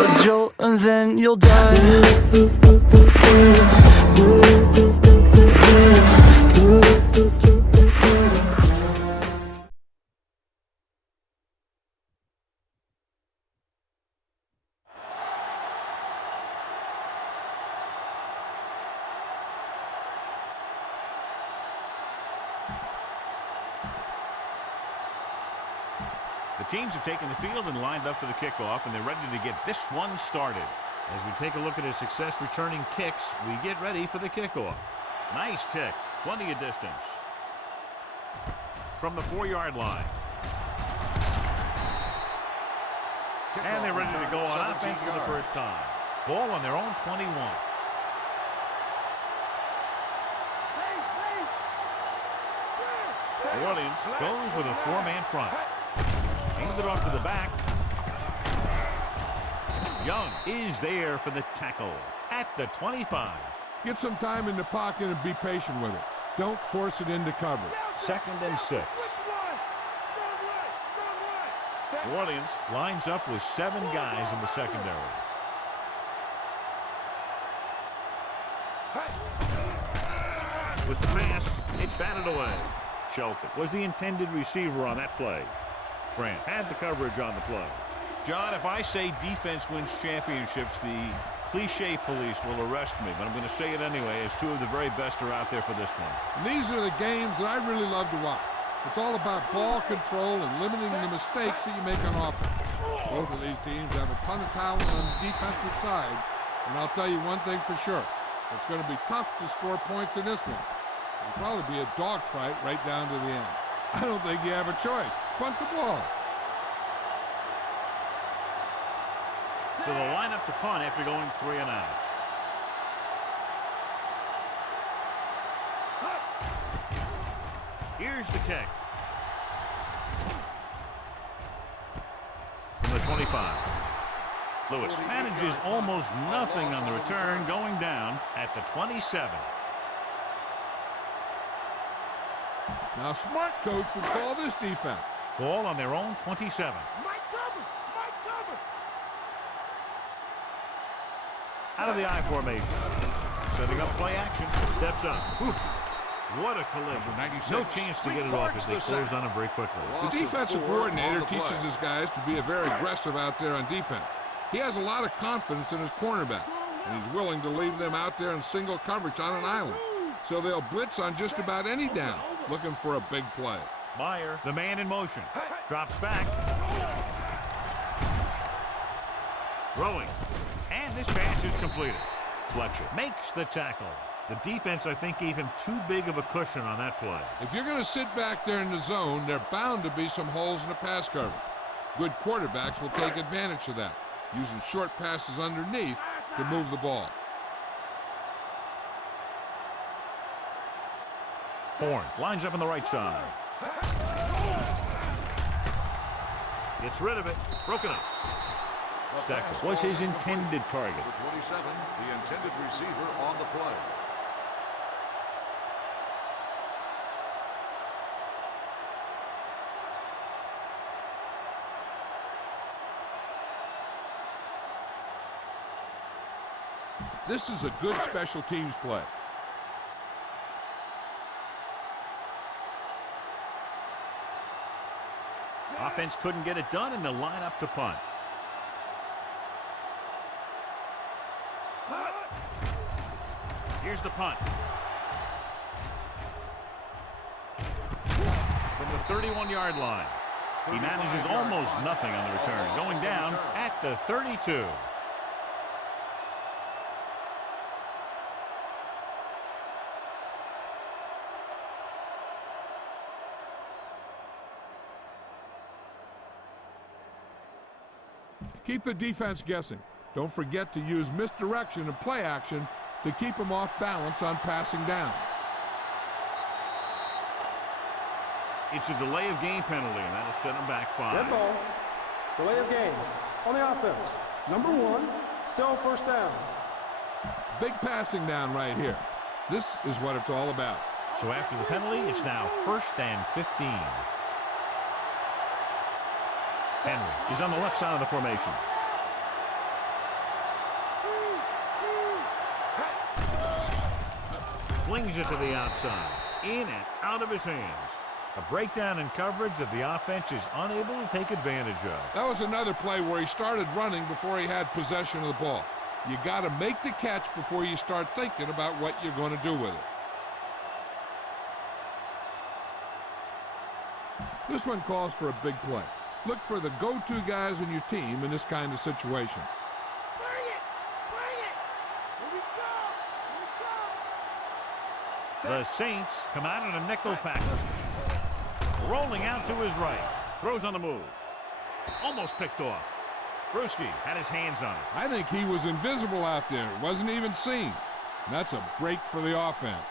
a jolt and then you'll die. The teams have taken the field and lined up for the kickoff, and they're ready to get this one started. As we take a look at his success returning kicks, we get ready for the kickoff. Nice kick. Plenty of distance. From the 4-yard line. And they're ready to go on offense for the first time. Ball on their own 21. New Orleans goes with a 4-man front. Hand it off to the back. Young is there for the tackle at the 25. Get some time in the pocket and be patient with it. Don't force it into cover. 2nd and 6. New Orleans lines up with 7 guys in the secondary. With the pass, it's batted away. Shelton was the intended receiver on that play. Grant had the coverage on the play. John, if I say defense wins championships, the cliche police will arrest me, but I'm going to say it anyway, as 2 of the very best are out there for this one. And these are the games that I really love to watch. It's all about ball control and limiting the mistakes that you make on offense. Both of these teams have a ton of talent on the defensive side, and I'll tell you one thing for sure. It's going to be tough to score points in this one. It'll probably be a dogfight right down to the end. I don't think you have a choice. Punt the ball. So they'll line up to punt after going 3 and out. Here's the kick. From the 25. Lewis manages almost nothing on the return, going down at the 27. Now, smart coach would call this defense. Ball on their own 27. Out of the I formation. Setting up play action. Steps up. Oof. What a collision. No chance to get it off as they closed on him very quickly. The defensive coordinator teaches his guys to be very aggressive out there on defense. He has a lot of confidence in his cornerback, and he's willing to leave them out there in single coverage on an island. So they'll blitz on just about any down, looking for a big play. Meyer, the man in motion. Drops back. Throwing. And this pass is completed. Fletcher makes the tackle. The defense, I think, gave him too big of a cushion on that play. If you're going to sit back there in the zone, there are bound to be some holes in the pass coverage. Good quarterbacks will take advantage of that, using short passes underneath to move the ball. Horn lines up on the right side. Gets rid of it. Broken up. Stecker was his intended target. Number 27, the intended receiver on the play. This is a good special teams play. Offense couldn't get it done, and they'll line up to punt. Here's the punt. From the 31-yard line. He manages almost nothing on the return, going down at the 32. Keep the defense guessing. Don't forget to use misdirection and play action to keep them off balance on passing down. It's a delay of game penalty, and that'll set them back 5. Dead ball. Delay of game. On the offense. Number 1. Still first down. Big passing down right here. This is what it's all about. So after the penalty, it's now 1st and 15. Henry is on the left side of the formation. Flings it to the outside. In and out of his hands. A breakdown in coverage that the offense is unable to take advantage of. That was another play where he started running before he had possession of the ball. You got to make the catch before you start thinking about what you're going to do with it. This one calls for a big play. Look for the go-to guys in your team in this kind of situation. Bring it! Bring it! Here we go! Here we go! The Saints come out in a nickel package. Rolling out to his right. Throws on the move. Almost picked off. Bruschi had his hands on it. I think he was invisible out there. Wasn't even seen. And that's a break for the offense.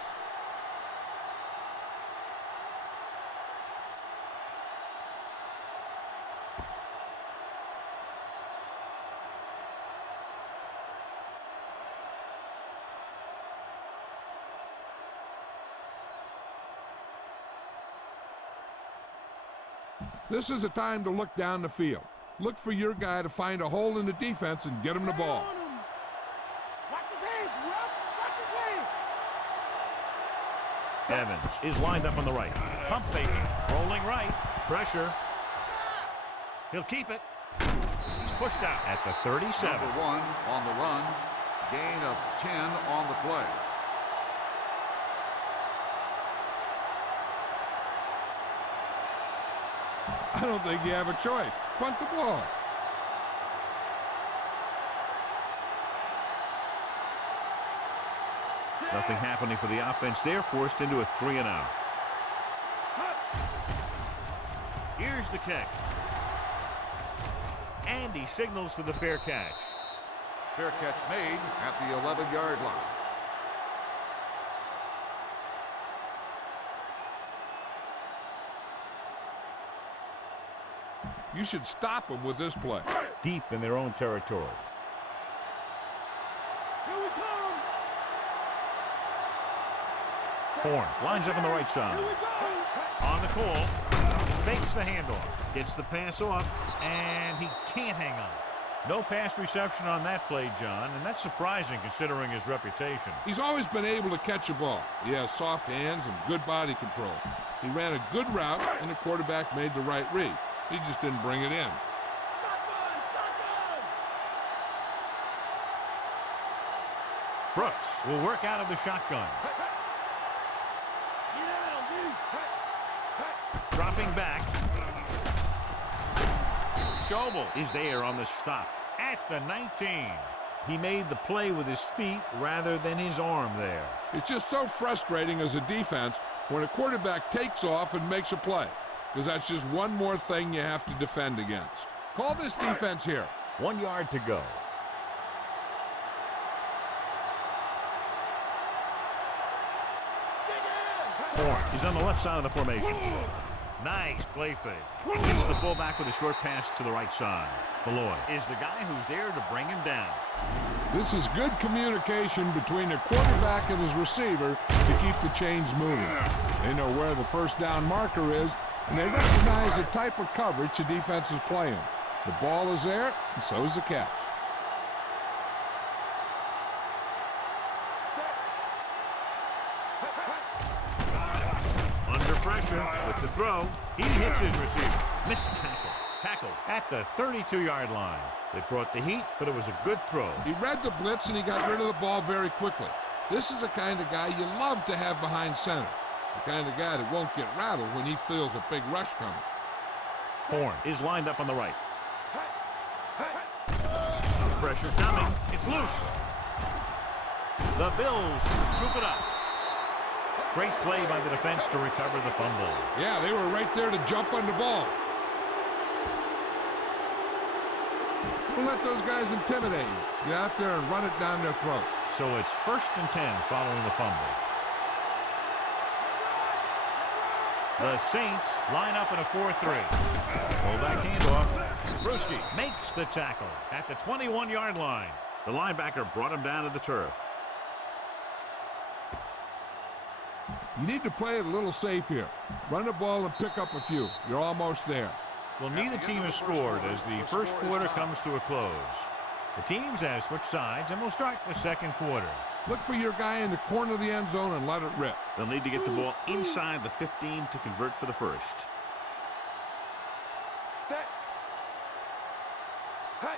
This is a time to look down the field. Look for your guy to find a hole in the defense and get him the ball. Watch his hands, Rob! Watch his hands! Evans is lined up on the right. Pump faking. Rolling right. Pressure. He'll keep it. He's pushed out at the 37. Number 1 on the run. Gain of 10 on the play. I don't think you have a choice. Punt the ball. Nothing happening for the offense there. Forced into a 3-and-out. Here's the kick. And he signals for the fair catch. Fair catch made at the 11-yard line. You should stop him with this play. Deep in their own territory. Here we come! Horn lines up on the right side. Here we go! On the call. Fakes the handoff. Gets the pass off. And he can't hang on. No pass reception on that play, John. And that's surprising considering his reputation. He's always been able to catch a ball. He has soft hands and good body control. He ran a good route, and the quarterback made the right read. He just didn't bring it in. Shotgun! Shotgun! Brooks will work out of the shotgun. Get out, dude! Dropping back. Schobel is there on the stop at the 19. He made the play with his feet rather than his arm there. It's just so frustrating as a defense when a quarterback takes off and makes a play, because that's just one more thing you have to defend against. Call this defense here. 1 yard to go. Horn is on the left side of the formation. Nice play fake. Hits the fullback with a short pass to the right side. Beloy is the guy who's there to bring him down. This is good communication between the quarterback and his receiver to keep the chains moving. They know where the first down marker is, and they recognize the type of coverage the defense is playing. The ball is there, and so is the catch. Under pressure with the throw. He hits his receiver. Missed tackle. Tackle at the 32-yard line. They brought the heat, but it was a good throw. He read the blitz, and he got rid of the ball very quickly. This is the kind of guy you love to have behind center. The kind of guy that won't get rattled when he feels a big rush coming. Horn is lined up on the right. Pressure coming. It's loose. The Bills scoop it up. Great play by the defense to recover the fumble. Yeah, they were right there to jump on the ball. Don't let those guys intimidate you. Get out there and run it down their throat. So it's 1st and 10 following the fumble. The Saints line up in a 4-3. Fullback handoff. Bruschi makes the tackle at the 21-yard line. The linebacker brought him down to the turf. You need to play it a little safe here. Run the ball and pick up a few. You're almost there. Well, neither team has scored as the first quarter comes to a close. The teams have switched sides and will start the second quarter. Look for your guy in the corner of the end zone and let it rip. They'll need to get the ball inside the 15 to convert for the first. Set.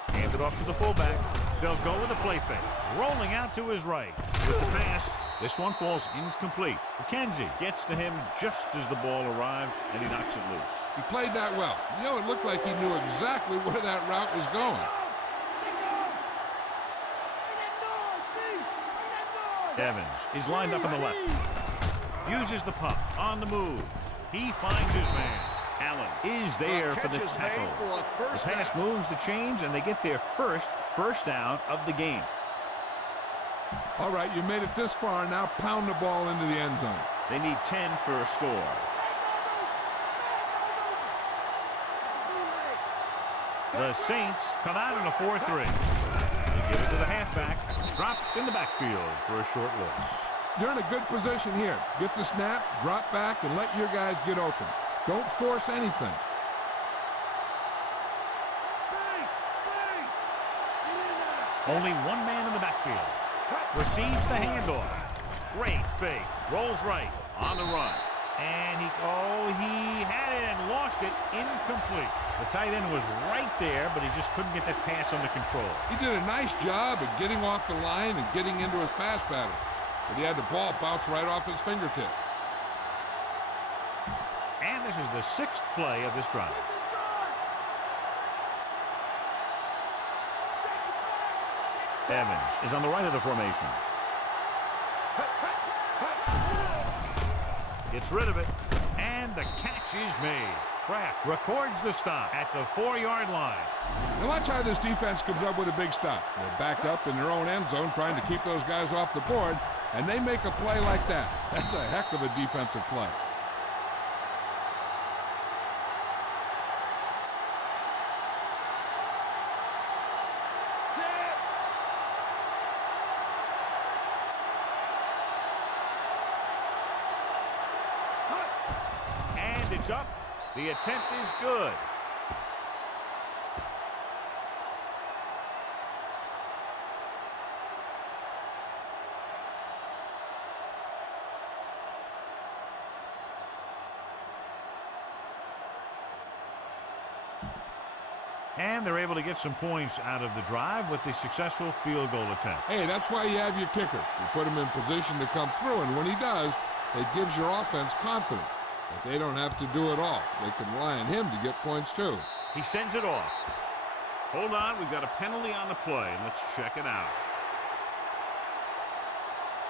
Hand it off to the fullback. They'll go with a play fake. Rolling out to his right. With the pass, this one falls incomplete. McKenzie gets to him just as the ball arrives, and he knocks it loose. He played that well. You know, it looked like he knew exactly where that route was going. Evans is lined up on the left. Uses the pump on the move. He finds his man. Allen is there for the tackle. The pass moves the chains, and they get their first down of the game. All right, you made it this far. Now pound the ball into the end zone. They need 10 for a score. The Saints come out in a 4-3. They give it to the halfback. Dropped in the backfield for a short loss. You're in a good position here. Get the snap, drop back, and let your guys get open. Don't force anything. Only one man in the backfield. Receives the handoff. Great fake. Rolls right on the run. And he had it and lost it. Incomplete. The tight end was right there, but he just couldn't get that pass under control. He did a nice job of getting off the line and getting into his pass pattern. But he had the ball bounce right off his fingertips. And this is the 6th play of this drive. Evans is on the right of the formation. Gets rid of it, and the catch is made. Kraft records the stop at the 4-yard line. Now watch how this defense comes up with a big stop. They're backed up in their own end zone trying to keep those guys off the board, and they make a play like that. That's a heck of a defensive play. It's up. The attempt is good. And they're able to get some points out of the drive with the successful field goal attempt. Hey, that's why you have your kicker. You put him in position to come through, and when he does, it gives your offense confidence. But they don't have to do it all. They can rely on him to get points, too. He sends it off. Hold on, we've got a penalty on the play. Let's check it out.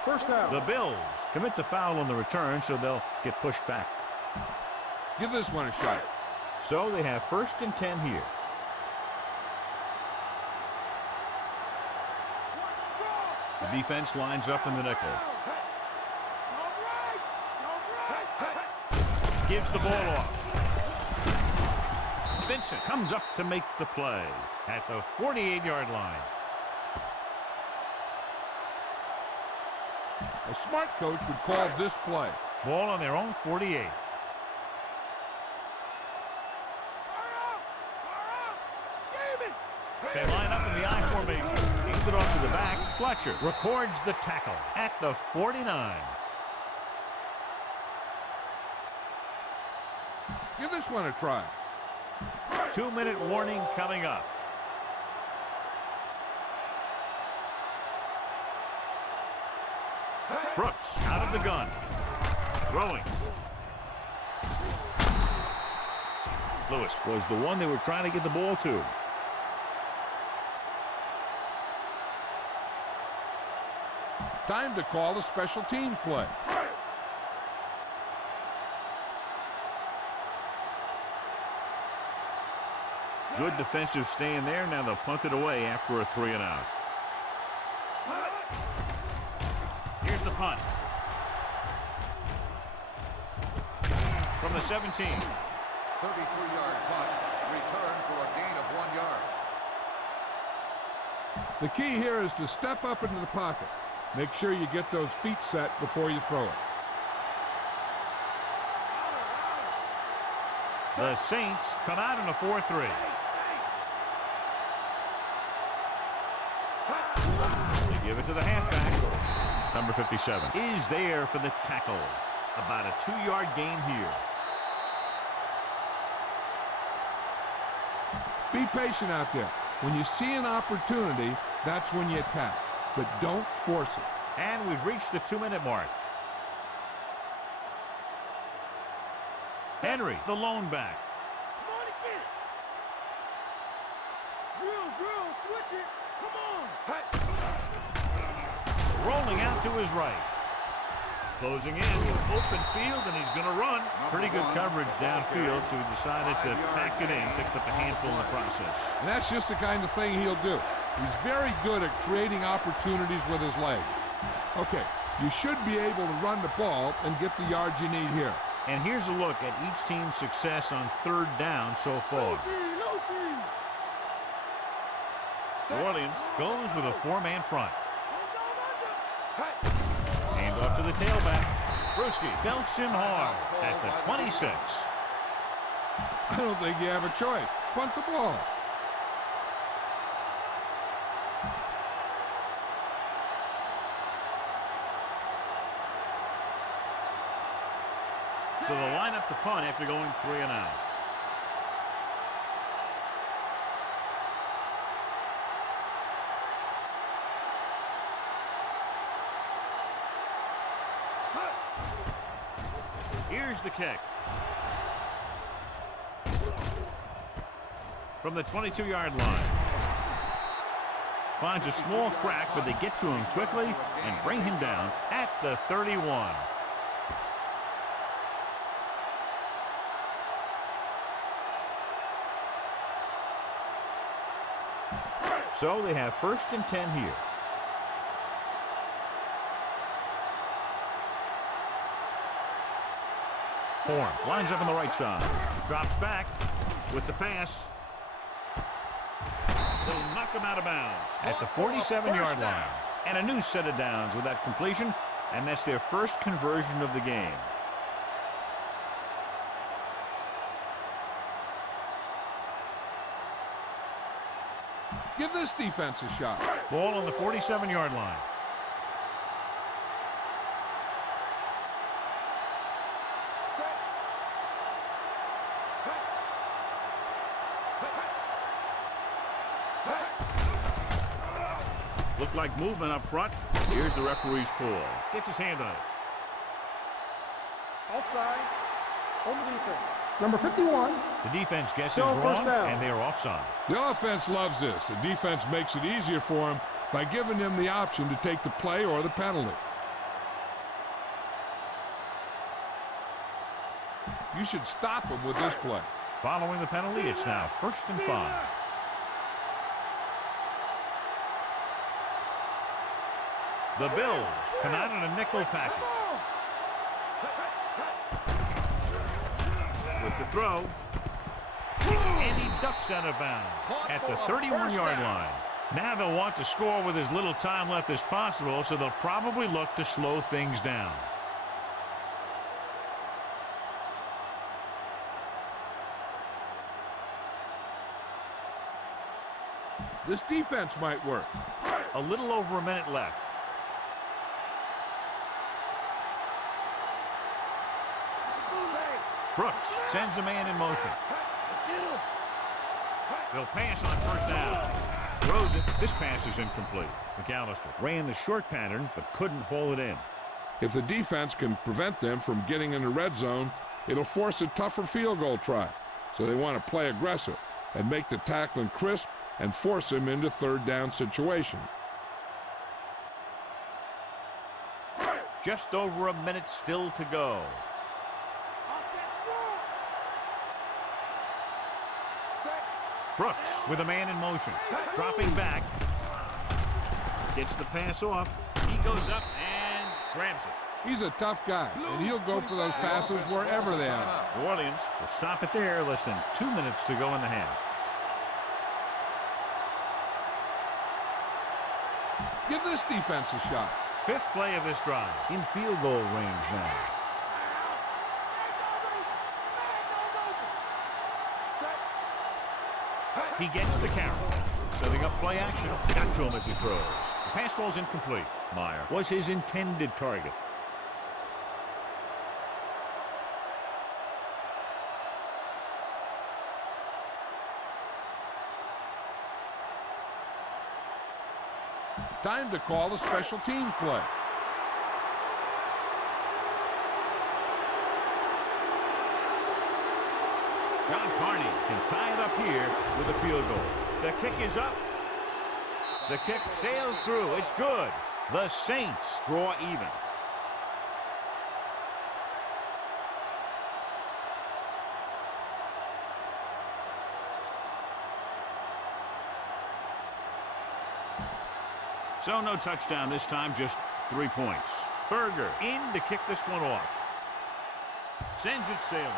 First down. The Bills commit the foul on the return, so they'll get pushed back. Give this one a shot. So they have 1st and 10 here. The defense lines up in the nickel. Gives the ball off. Vincent comes up to make the play at the 48-yard line. A smart coach would call this play. Ball on their own 48. They line up in the I formation. Hands it off to the back. Fletcher records the tackle at the 49. Give this one a try. 2-minute warning coming up. Brooks out of the gun. Throwing. Lewis was the one they were trying to get the ball to. Time to call a special teams play. Good defensive stand there. Now they'll punt it away after a 3-and-out. Here's the punt. From the 17. 33-yard punt. Return for a gain of 1 yard. The key here is to step up into the pocket. Make sure you get those feet set before you throw it. The Saints come out in a 4-3. They give it to the halfback. Number 57 is there for the tackle. About a 2-yard gain here. Be patient out there. When you see an opportunity, that's when you attack. But don't force it. And we've reached the 2-minute mark. Henry, the lone back. Come on and get it. Drill, switch it. Come on. Rolling out to his right. Closing in, open field, and he's going to run. Pretty good coverage downfield, so he decided to pack it in, picked up a handful in the process. And that's just the kind of thing he'll do. He's very good at creating opportunities with his legs. Okay, you should be able to run the ball and get the yards you need here. And here's a look at each team's success on 3rd down so far. New Orleans goes with a 4-man front. Hand off to the tailback. Brewski belts him hard at the 26. I don't think you have a choice. Punt the ball. So they'll line up to punt after going 3 and out. Here's the kick. From the 22-yard line. Finds a small crack, but they get to him quickly and bring him down at the 31. So they have 1st and 10 here. Horn lines up on the right side. Drops back with the pass. They'll knock him out of bounds at the 47-yard line. And a new set of downs with that completion. And that's their first conversion of the game. Give this defense a shot. Ball on the 47-yard line. Looked like movement up front. Here's the referee's call. Gets his hand on it. Offside on the defense. Number 51. The defense gets Still his first wrong, down. and they are offside. The offense loves this. The defense makes it easier for him by giving him the option to take the play or the penalty. You should stop him with this play. Following the penalty, it's now 1st and 5. The Bills come out in a nickel package. With the throw. And he ducks out of bounds at the 31-yard line. Now they'll want to score with as little time left as possible, so they'll probably look to slow things down. This defense might work. A little over a minute left. Brooks sends a man in motion. They'll pass on 1st down. Throws it. This pass is incomplete. McAllister ran the short pattern but couldn't haul it in. If the defense can prevent them from getting in the red zone, it'll force a tougher field goal try. So they want to play aggressive and make the tackling crisp and force him into 3rd down situation. Just over a minute still to go. Brooks with a man in motion. Dropping back. Gets the pass off. He goes up and grabs it. He's a tough guy, and he'll go for those passes wherever they are. New Orleans will stop it there. Less than 2 minutes to go in the half. Give this defense a shot. 5th play of this drive. In field goal range now. He gets the carry. Setting up play action. Got to him as he throws. Pass ball's incomplete. Meyer was his intended target. Time to call a special teams play. John Carney can tie it up here with a field goal. The kick is up. The kick sails through. It's good. The Saints draw even. So no touchdown this time, just 3 points. Berger in to kick this one off. Sends it sailing.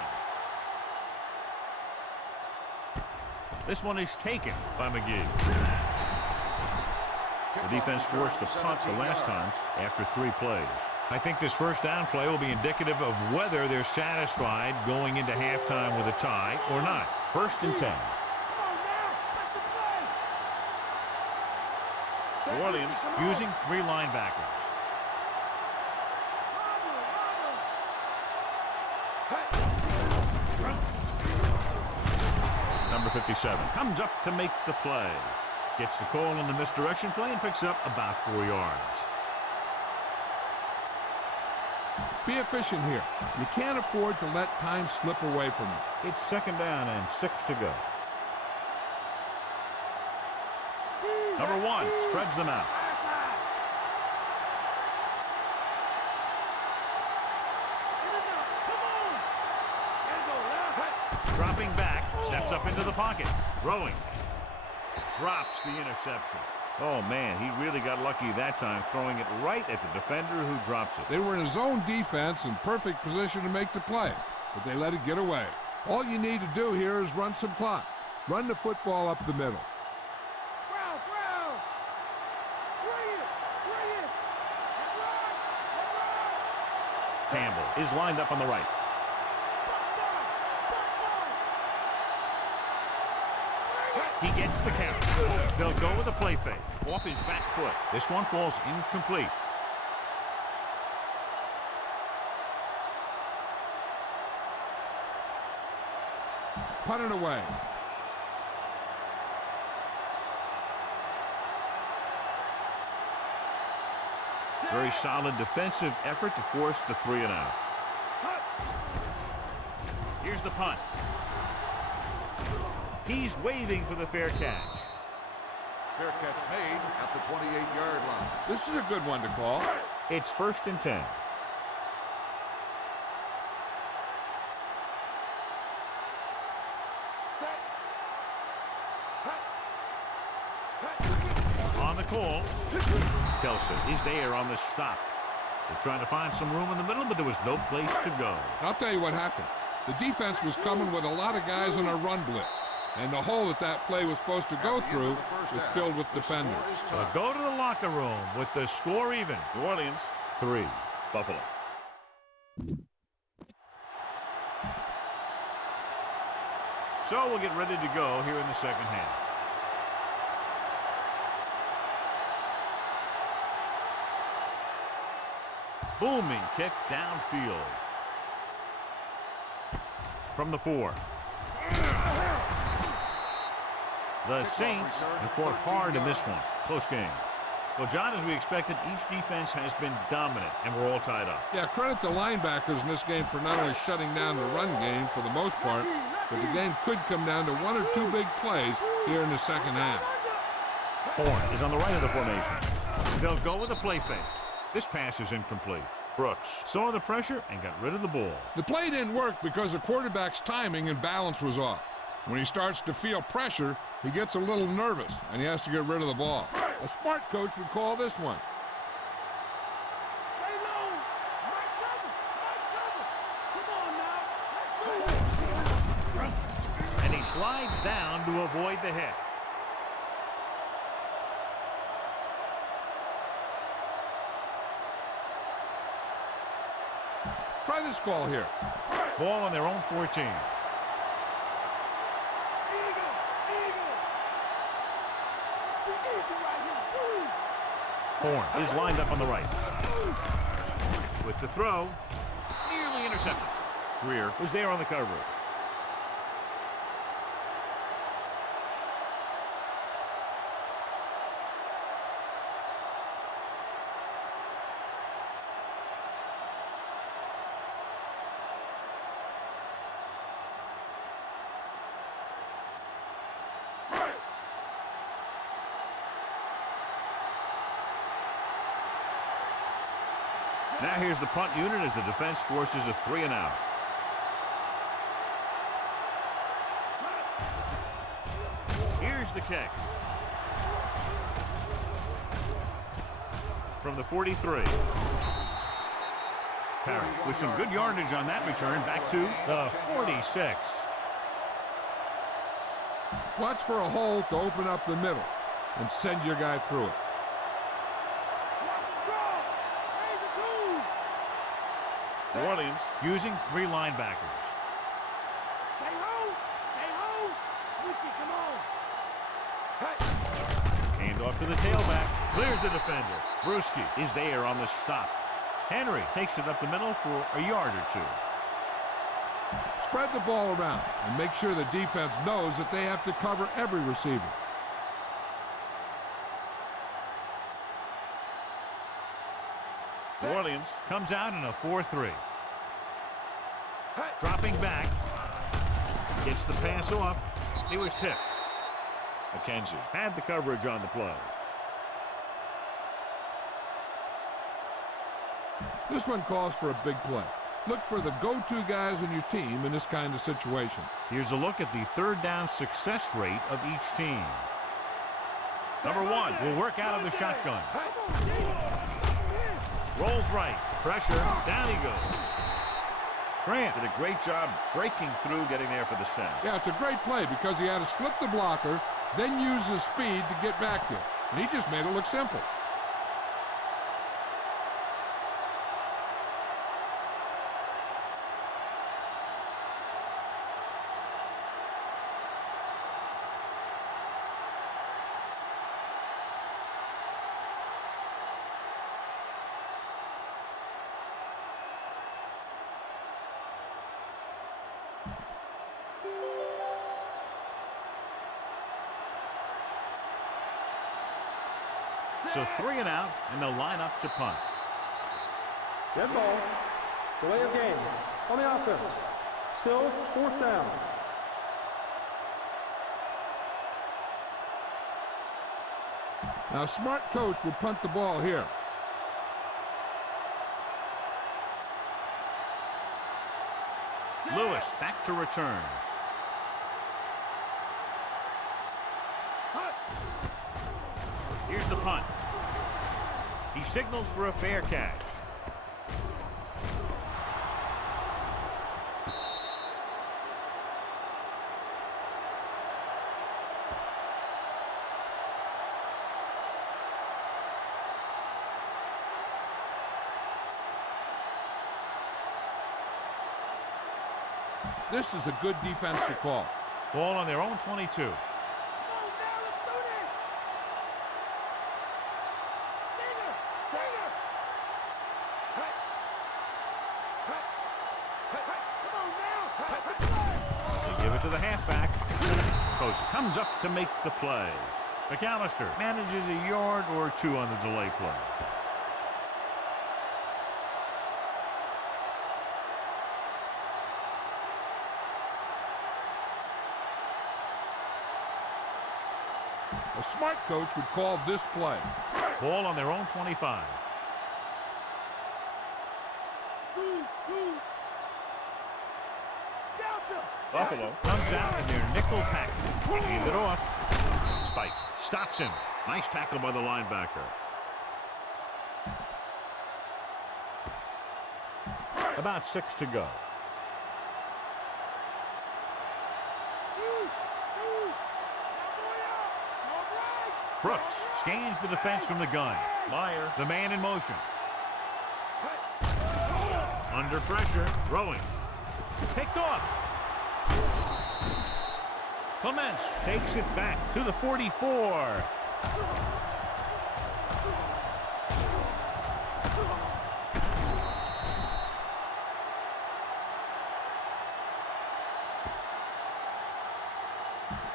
This one is taken by McGee. The defense forced the punt the last time after 3 plays. I think this first down play will be indicative of whether they're satisfied going into halftime with a tie or not. 1st and 10. New Orleans using 3 linebackers. Number 57 comes up to make the play. Gets the call on the misdirection play and picks up about 4 yards. Be efficient here. You can't afford to let time slip away from you. It's 2nd down and 6 to go. Number 1 spreads them out. Dropping back, steps up into the pocket. Throwing. Drops the interception. Oh, man, he really got lucky that time, throwing it right at the defender who drops it. They were in a zone defense in perfect position to make the play, but they let it get away. All you need to do here is run some clock. Run the football up the middle. Campbell is lined up on the right. He gets the count. They'll go with a play fake. Off his back foot. This one falls incomplete. Punt it away. Very solid defensive effort to force the 3 and out. Here's the punt. He's waving for the fair catch. Fair catch made at the 28-yard line. This is a good one to call. It's 1st and 10. On the call, Kelson is there on the stop. They're trying to find some room in the middle, but there was no place to go. I'll tell you what happened. The defense was coming with a lot of guys in a run blitz, and the hole that that play was supposed to go through was filled with defenders. They'll go to the locker room with the score even. New Orleans 3, Buffalo. So we'll get ready to go here in the 2nd half. Booming kick downfield. From the 4. The Saints have fought hard in this one. Close game. Well, John, as we expected, each defense has been dominant, and we're all tied up. Yeah, credit to linebackers in this game for not only shutting down the run game for the most part, but the game could come down to 1 or 2 big plays here in the 2nd half. Horn is on the right of the formation. They'll go with a play fake. This pass is incomplete. Brooks saw the pressure and got rid of the ball. The play didn't work because the quarterback's timing and balance was off. When he starts to feel pressure, he gets a little nervous, and he has to get rid of the ball. A smart coach would call this one. And he slides down to avoid the hit. Try this call here. Ball on their own 14. Horn is lined up on the right. With the throw, nearly intercepted. Greer was there on the coverage. Now here's the punt unit as the defense forces a 3 and out. Here's the kick. From the 43. Parrish with some good yardage on that return back to the 46. Watch for a hole to open up the middle and send your guy through it. New Orleans using 3 linebackers. Stay home! Stay home! Richie, come on! Hand off to the tailback. Clears the defender. Bruschi is there on the stop. Henry takes it up the middle for a yard or 2. Spread the ball around and make sure the defense knows that they have to cover every receiver. New Orleans comes out in a 4-3. Dropping back. Gets the pass off. He was tipped. McKenzie had the coverage on the play. This one calls for a big play. Look for the go-to guys on your team in this kind of situation. Here's a look at the 3rd down success rate of each team. Number 1 will work out of the shotgun. Rolls right. Pressure. Down he goes. Grant did a great job breaking through, getting there for the sack. Yeah, it's a great play because he had to slip the blocker, then use his speed to get back there. And he just made it look simple. So 3 and out, and they'll line up to punt. Dead ball. Delay of game. On the offense. Still 4th down. Now, a smart coach would punt the ball here. Lewis back to return. Here's the punt. He signals for a fair catch. This is a good defensive call. Ball on their own 22. To the halfback. Bosa comes up to make the play. McAllister manages a yard or 2 on the delay play. A smart coach would call this play. Ball on their own 25. Buffalo comes out in their nickel package. Hand it off. Spike stops him. Nice tackle by the linebacker. About 6 to go. Brooks scans the defense from the gun. Meyer, the man in motion. Under pressure, throwing. Picked off. Clements takes it back to the 44.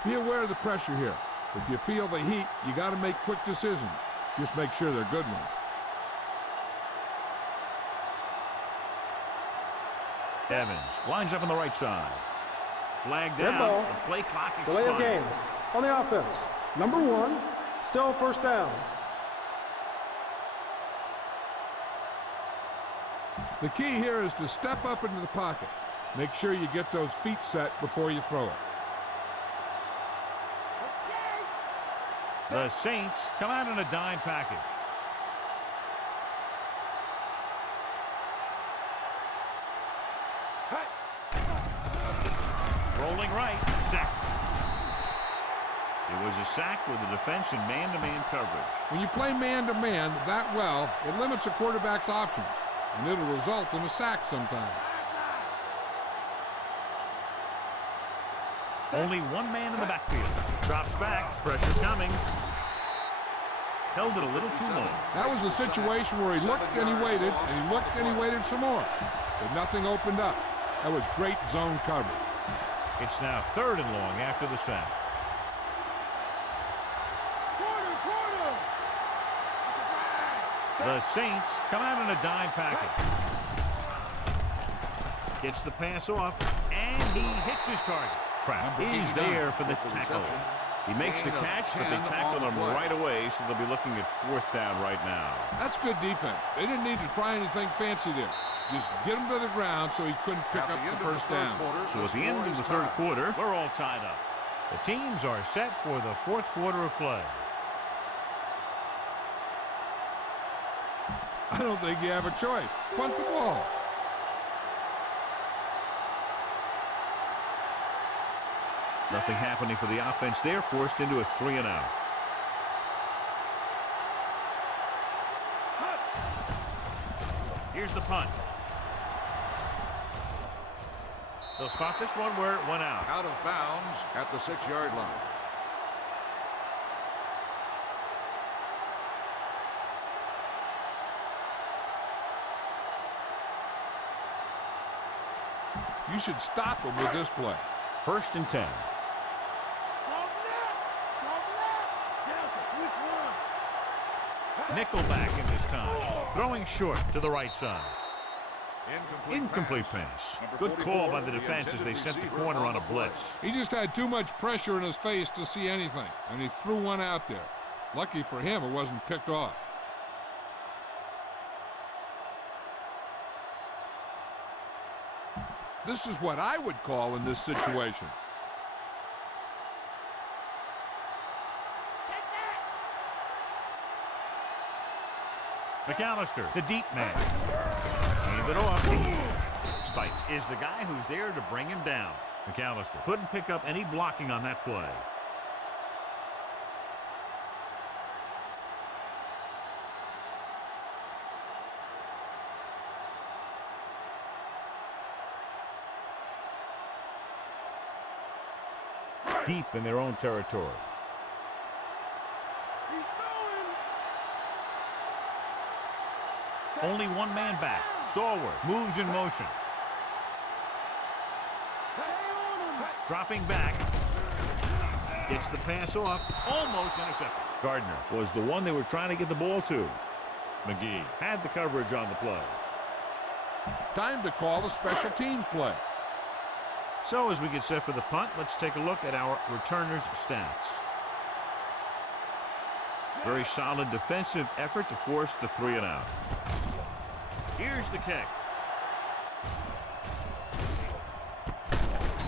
Be aware of the pressure here. If you feel the heat, you got to make quick decisions. Just make sure they're good ones. Evans lines up on the right side. Flag Red down. ball. The play clock Delay of expired. game. On the offense. Number 1, still first down. The key here is to step up into the pocket. Make sure you get those feet set before you throw it. The Saints come out in a dime package. Rolling right, sack. It was a sack with the defense in man-to-man coverage. When you play man-to-man that well, it limits a quarterback's options, and it'll result in a sack sometimes. Only one man in the backfield. Drops back, pressure coming. Held it a little too long. That was a situation where he looked and he waited, and he looked and he waited some more. But nothing opened up. That was great zone coverage. It's now 3rd and long after the sack. The Saints come out in a dime package. Gets the pass off, and he hits his target. Pratt is there for the tackle. He makes the catch, but they tackle him right away, so they'll be looking at 4th down right now. That's good defense. They didn't need to try anything fancy there. Just get him to the ground so he couldn't pick up the first down. So at the end of the 3rd quarter, we're all tied up. The teams are set for the 4th quarter of play. I don't think you have a choice. Punt the ball. Nothing happening for the offense there, forced into a 3-and-out. Here's the punt. They'll spot this one where it went out. Out of bounds at the 6-yard line. You should stop him with this play. 1st and 10. Nickelback in this time. Throwing short to the right side. Incomplete pass. Good call by the defense as they sent the corner on a blitz. He just had too much pressure in his face to see anything, and he threw one out there. Lucky for him, it wasn't picked off. This is what I would call in this situation. McAllister, the deep man. Gave it off. Spikes is the guy who's there to bring him down. McAllister couldn't pick up any blocking on that play. Deep in their own territory. Only one man back. Stalwart moves in motion. Dropping back. Gets the pass off. Almost intercepted. Gardner was the one they were trying to get the ball to. McGee had the coverage on the play. Time to call the special teams play. So as we get set for the punt, let's take a look at our returners' stats. Very solid defensive effort to force the 3-and-out. Here's the kick.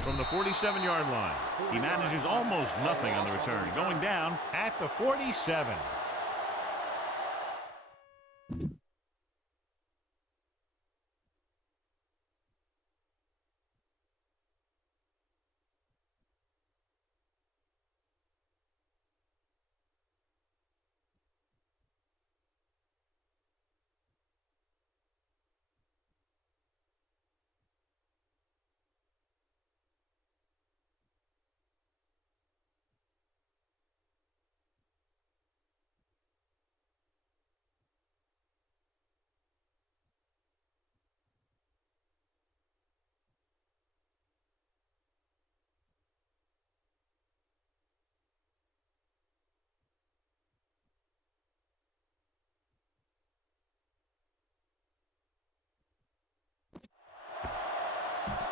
From the 47-yard line, he manages almost nothing on the return, going down at the 47.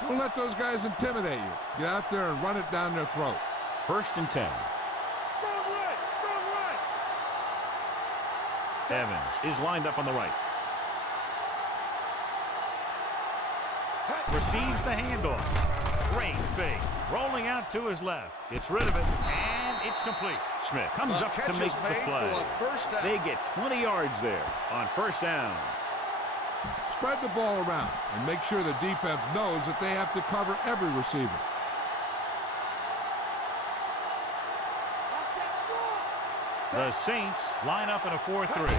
Don't let those guys intimidate you. Get out there and run it down their throat. 1st and 10. Strong right, strong right. Evans is lined up on the right. Receives the handoff. Great fake. Rolling out to his left. Gets rid of it, and it's complete. Smith comes up to make the play. They get 20 yards there on 1st down. Spread the ball around and make sure the defense knows that they have to cover every receiver. The Saints line up in a 4-3.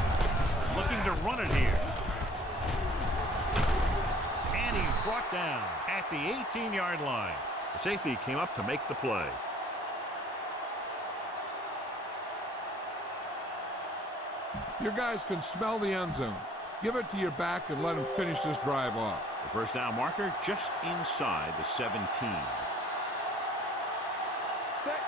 Looking to run it here. And he's brought down at the 18-yard line. The safety came up to make the play. Your guys can smell the end zone. Give it to your back and let him finish this drive off. The 1st down marker just inside the 17. Set.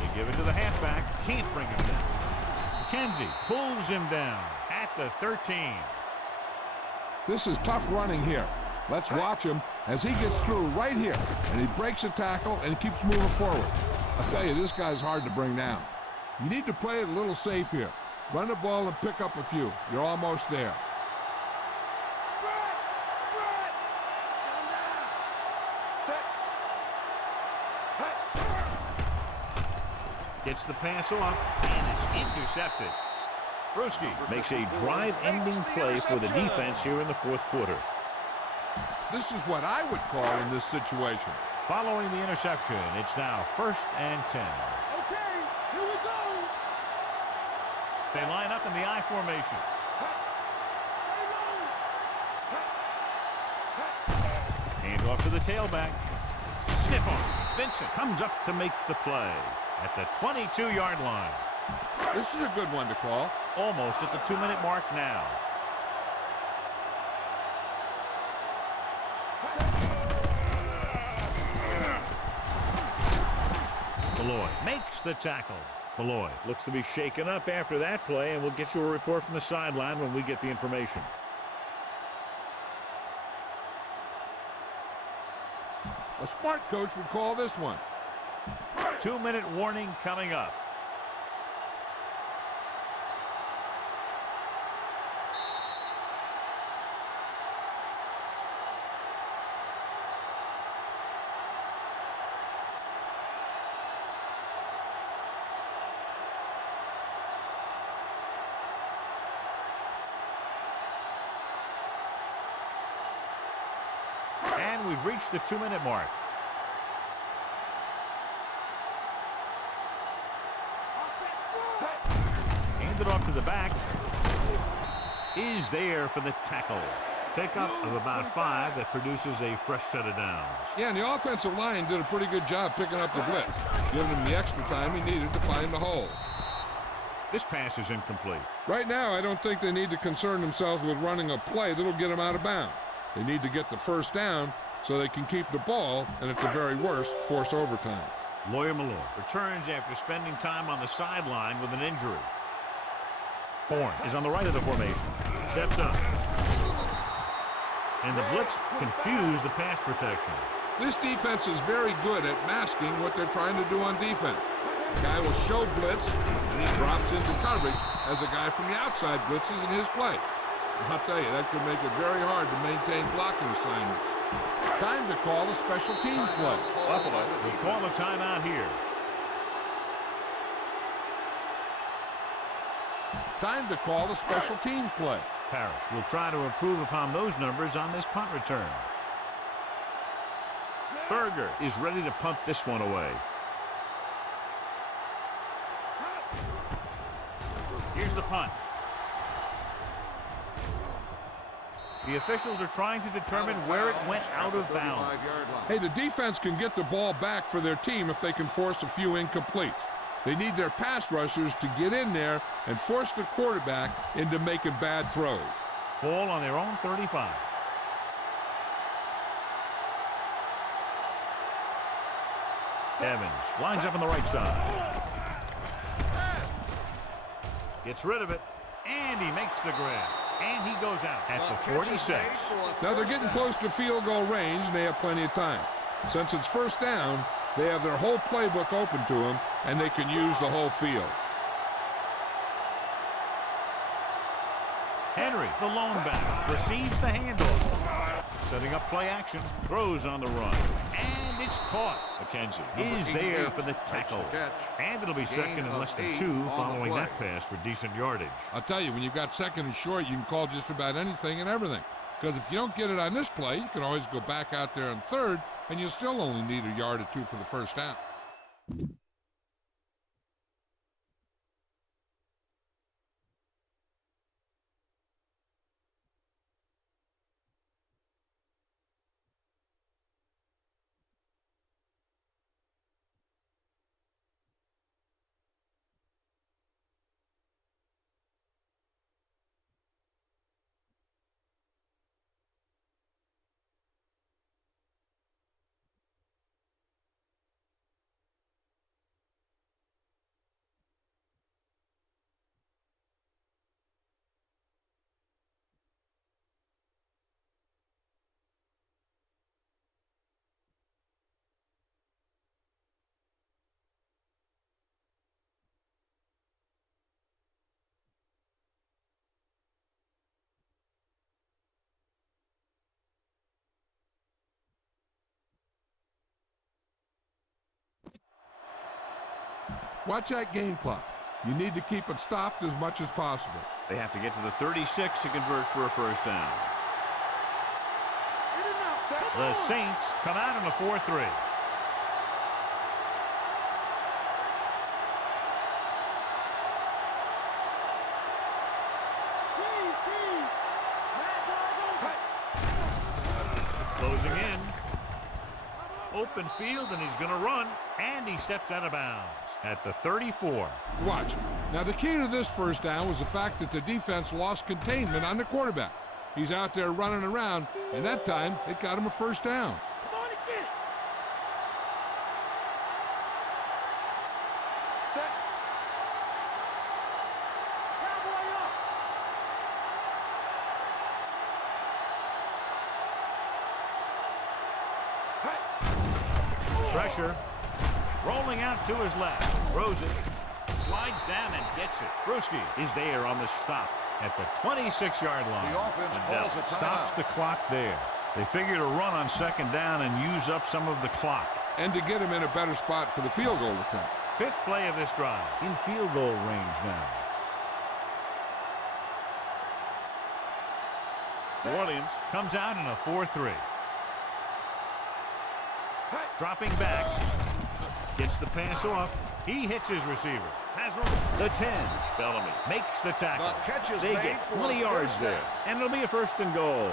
You give it to the halfback. Can't bring him down. McKenzie pulls him down at the 13. This is tough running here. Let's watch him as he gets through right here, and he breaks a tackle and he keeps moving forward. I'll tell you, this guy's hard to bring down. You need to play it a little safe here. Run the ball and pick up a few. You're almost there. Strike, strike. Set. Gets the pass off, and it's intercepted. Bruschi makes a drive-ending play for the defense here in the 4th quarter. This is what I would call in this situation. Following the interception, it's now 1st and 10. Okay, here we go. They line up in the I formation. Hand off to the tailback. Stiff arm. Vincent comes up to make the play at the 22-yard line. This is a good one to call. Almost at the 2-minute mark now. Malloy makes the tackle. Malloy looks to be shaken up after that play, and we'll get you a report from the sideline when we get the information. A smart coach would call this one. 2-minute warning coming up. And we've reached the 2-minute mark. Handed off to the back. Is there for the tackle. Pickup of about 5 that produces a fresh set of downs. Yeah, and the offensive line did a pretty good job picking up the blitz, giving him the extra time he needed to find the hole. This pass is incomplete. Right now, I don't think they need to concern themselves with running a play that'll get them out of bounds. They need to get the 1st down so they can keep the ball and, at the very worst, force overtime. Lawyer Malloy returns after spending time on the sideline with an injury. Horn is on the right of the formation. Steps up. And the blitz confused the pass protection. This defense is very good at masking what they're trying to do on defense. The guy will show blitz, and he drops into coverage as a guy from the outside blitzes in his place. I'll tell you, that could make it very hard to maintain blocking assignments. Time to call a special teams play. Buffalo will call a timeout here. Time to call a special teams play. Parrish will try to improve upon those numbers on this punt return. Berger is ready to punt this one away. Here's the punt. The officials are trying to determine where it went out of bounds. Hey, the defense can get the ball back for their team if they can force a few incompletes. They need their pass rushers to get in there and force the quarterback into making bad throws. Ball on their own 35. Evans lines up on the right side. Gets rid of it, and he makes the grab. And he goes out at the 46. Now they're getting close to field goal range, and they have plenty of time. Since it's first down, they have their whole playbook open to them, and they can use the whole field. Henry, the lone back, receives the handoff. Setting up play action, throws on the run. And it's caught. McKenzie is there for the tackle. And it'll be second and less than 2 following that pass for decent yardage. I'll tell you, when you've got second and short, you can call just about anything and everything. Because if you don't get it on this play, you can always go back out there on third, and you'll still only need a yard or 2 for the first down. Watch that game clock. You need to keep it stopped as much as possible. They have to get to the 36 to convert for a first down. The Saints come out in a 4-3. Closing in. Open field, and he's going to run, and he steps out of bounds at the 34. Watch. Now, the key to this first down was the fact that the defense lost containment on the quarterback. He's out there running around, and that time it got him a first down. Come on and get it. Set. Cowboy up. Pressure. Rolling out to his left. Throws it. Slides down and gets it. Brewski is there on the stop at the 26-yard line. The offense calls a timeout. Stops the clock there. They figure to run on second down and use up some of the clock. And to get him in a better spot for the field goal attempt. 5th play of this drive. In field goal range now. New Orleans comes out in a 4-3. Dropping back. Gets the pass off. He hits his receiver. Has room. The 10. Bellamy makes the tackle. The catch is They made get for 20 a yards first there. down. And it'll be a first and goal.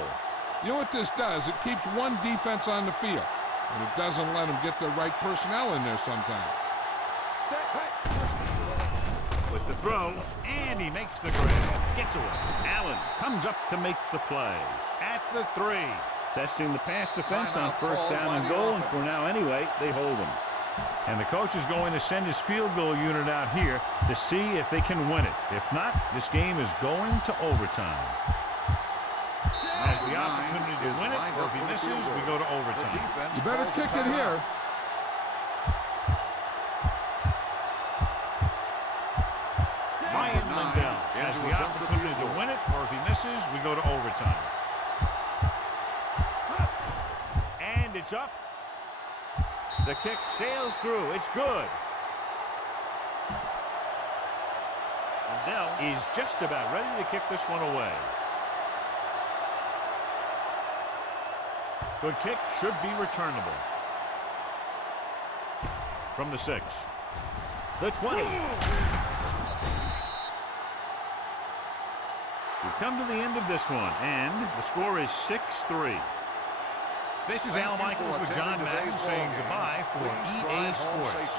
You know what this does? It keeps one defense on the field, and it doesn't let them get the right personnel in there sometimes. With the throw, and he makes the grab. Gets away. Allen comes up to make the play. At the 3. Testing the pass defense on first down and goal, and for now anyway, they hold him. And the coach is going to send his field goal unit out here to see if they can win it. If not, this game is going to overtime. Has the opportunity to win it, or if he misses, we go to overtime. You better kick it here. Ryan Lindell has the opportunity to win it, or if he misses, we go to overtime. And it's up. The kick sails through. It's good. Lindell is just about ready to kick this one away. Good kick, should be returnable. From the 6. The 20. We've come to the end of this one, and the score is 6-3. This is Al Michaels with John Madden saying goodbye for EA Sports.